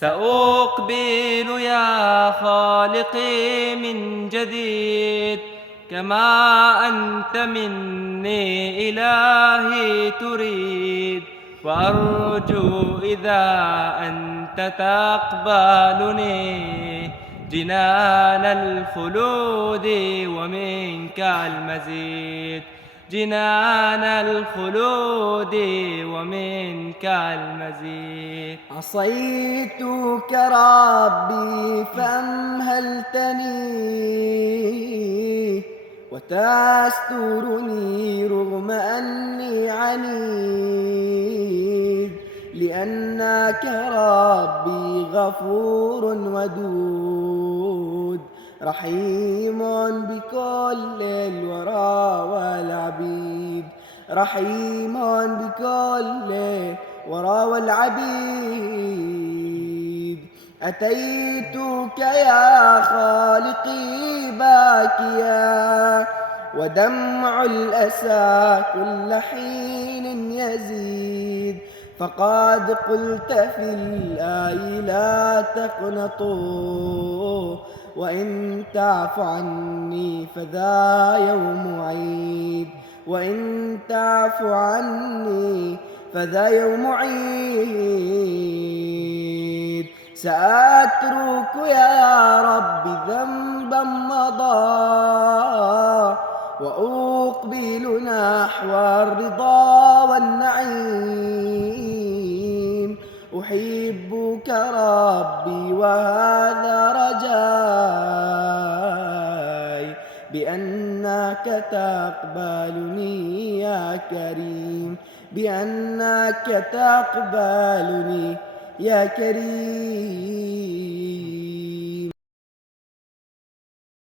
سأقبل يا خالقي من جديد، كما أنت مني إلهي تريد، وأرجو إذا أنت تقبلني جنان الخلود ومنك المزيد، جنان الخلود ومنك المزيد. عصيتك ربي فأمهلتني وتسترني رغم أني عنيد، لأنك ربي غفور ودود رحيم بكل الورى والعبيد، رحيم بكل الورى والعبيد. أتيتك يا خالقي باكيا ودمع الأسى كل حين يزيد، فقد قلت في الآي لا تقنطوا وإن تعف عني فذا يوم عيد، وإن تعف عني فذا يوم عيد. سأترك يا رب ذنبا مضى وأقبل نحو الرضا والنعيم، أحبك ربي وهذا رجاي بأنك تقبلني يا كريم، بأنك تقبلني يا كريم.